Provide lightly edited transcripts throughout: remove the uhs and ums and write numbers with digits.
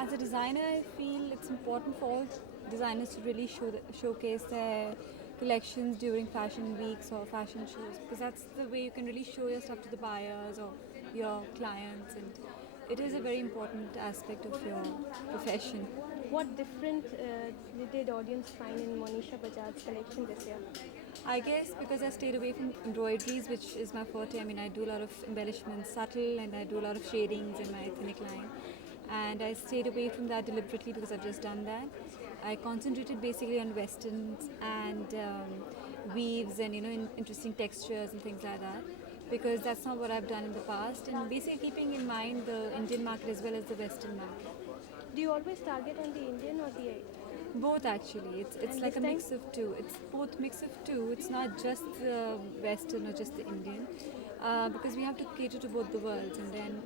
As a designer, I feel it's important for all designers to really showcase their collections during fashion weeks or fashion shows, because that's the way you can really show your stuff to the buyers or your clients, and it is a very important aspect of your profession. What different did audience find in Monisha Bajaj's collection this year? I guess because I stayed away from embroideries, which is my forte. I mean, I do a lot of embellishments, subtle, and I do a lot of shadings in my ethnic line. And I stayed away from that deliberately because I've just done that. I concentrated basically on westerns and weaves and interesting textures and things like that, because that's not what I've done in the past. And basically keeping in mind the Indian market as well as the Western market. Do you always target on the Indian or the Both actually. It's And like this a time? mix of two. It's both mix of two. It's not just the Western or just the Indian, because we have to cater to both the worlds, and then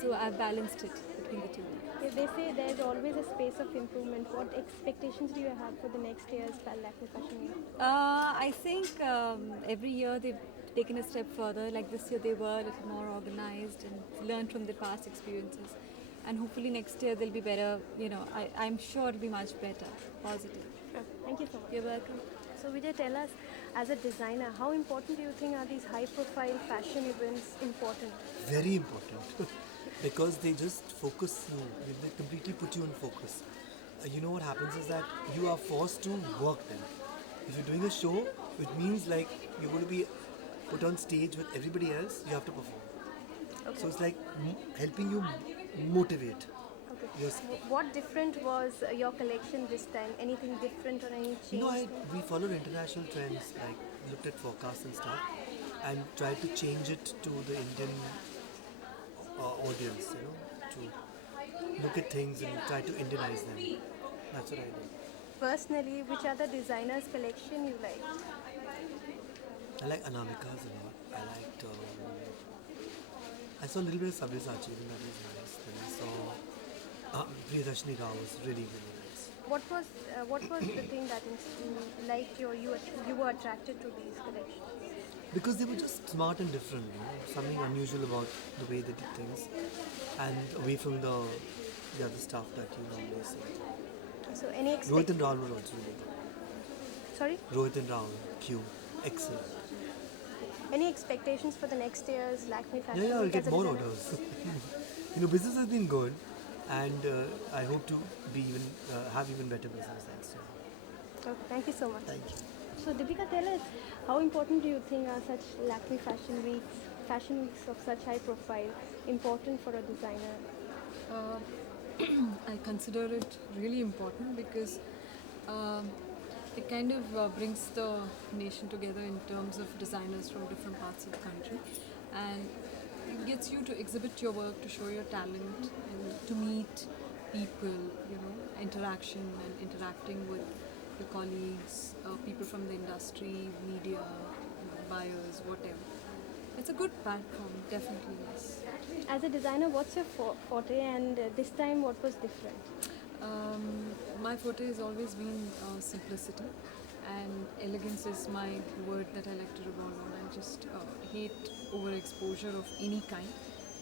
so I've balanced it between the two. If they say there's always a space of improvement, what expectations do you have for the next year's Lakme Fashion Week? I think every year they've taken a step further. Like this year, they were a little more organized and learned from their past experiences. And hopefully next year they'll be better. I'm sure it'll be much better, positive. Sure. Thank you so much. You're welcome. So Vijay, tell us, as a designer, how important do you think are these high-profile fashion events important? Very important because they just focus you, they completely put you in focus. You know what happens is that you are forced to work then. If you're doing a show, it means like you're going to be put on stage with everybody else, you have to perform. Okay. So it's like helping you motivate. Okay. Yes. What different was your collection this time? Anything different or any change? We followed international trends, like looked at forecasts and stuff, and tried to change it to the Indian audience, to look at things and try to Indianize them. That's what I did. Personally, which other designers' collection you like? I like Anamika's a lot. I saw a little bit of Sabyasachi, and that was nice. Then I saw Priyadarshini Rao was really, really nice. What was the thing that liked you or you were attracted to these collections? Because they were just smart and different, something unusual about the way they did things, and away from the other stuff that you normally see. So any Rohit and Rahul were also really good. Sorry? Rohit and Rahul, Q, excellent. Any expectations for the next year's Lakme Fashion Yeah, I'll Week get as a more designer? orders. Business has been good, and I hope to be have even better business next year. Okay, thank you so much. Thank you. So Deepika, tell us, how important do you think are such Lakme fashion weeks of such high profile, important for a designer? I consider it really important because it kind of brings the nation together in terms of designers from different parts of the country, and it gets you to exhibit your work, to show your talent, and to meet people, interaction and interacting with your colleagues, people from the industry, media, buyers, whatever. It's a good platform, definitely, yes. As a designer, what's your forte, and this time what was different? My forte has always been simplicity, and elegance is my word that I like to revolve on. I just hate overexposure of any kind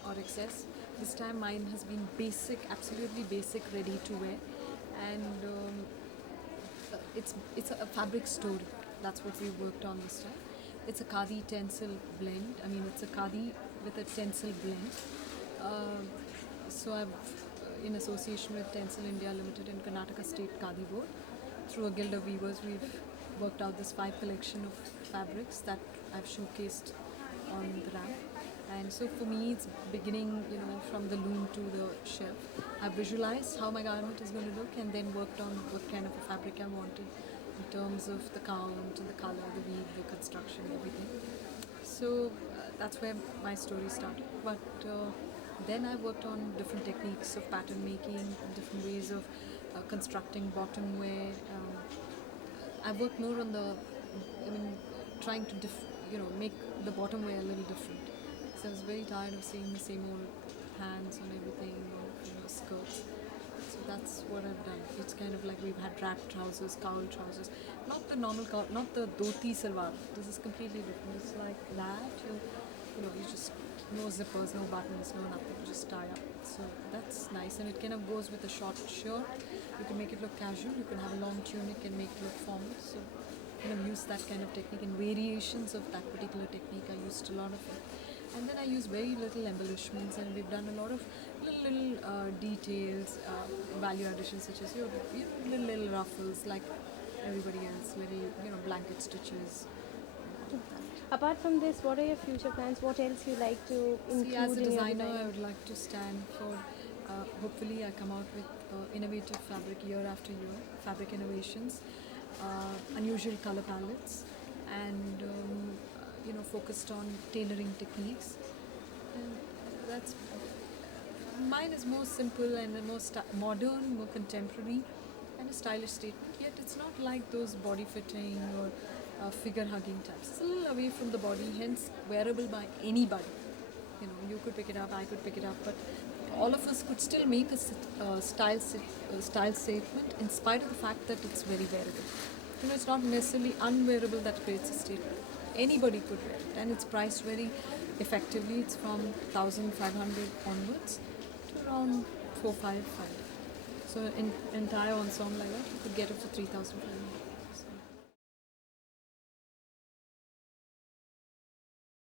or excess. This time mine has been basic, absolutely basic, ready to wear, and it's a fabric story. That's what we worked on this time. It's a khadi tencel blend. I mean, it's a khadi with a tencel blend. So I've, in association with Tencel India Ltd and Karnataka State Khadi Board, through a guild of weavers, we've worked out this 5 collection of fabrics that I've showcased on the ramp. And so for me, it's beginning, from the loom to the shelf. I visualized how my garment is going to look, and then worked on what kind of a fabric I wanted in terms of the count and the color, the weave, the construction, everything. So that's where my story started. But then I worked on different techniques of pattern making, different ways of constructing bottom wear. I worked more on trying to make the bottom wear a little different. So I was very tired of seeing the same old pants on everything, or skirts. So that's what I've done. It's kind of like we've had wrap trousers, cowl trousers, not the normal cowl, not the dhoti salwar. This is completely different. It's like that. You just no zippers, no buttons, no nothing, just tie up. So that's nice, and it kind of goes with a short shirt. You can make it look casual, you can have a long tunic and make it look formal. So kind of use that kind of technique, and variations of that particular technique. I used a lot of it. And then I use very little embellishments, and we've done a lot of little details, value additions, such as little ruffles like everybody else, little blanket stitches. Apart from this, what are your future plans? What else you like to include See, as a in your designer, I design? would like to stand for, hopefully I come out with innovative fabric year after year, fabric innovations, unusual color palettes, and focused on tailoring techniques. And that's mine is more simple and more modern, more contemporary, and a stylish statement. Yet it's not like those body fitting or figure hugging types. It's a little away from the body, hence wearable by anybody. You could pick it up, I could pick it up, but all of us could still make a style statement in spite of the fact that it's very wearable. It's not necessarily unwearable that creates a statement. Anybody could wear it, and it's priced very effectively. It's from 1,500 onwards to around 4,500. So in entire ensemble like that, you could get it for 3,500.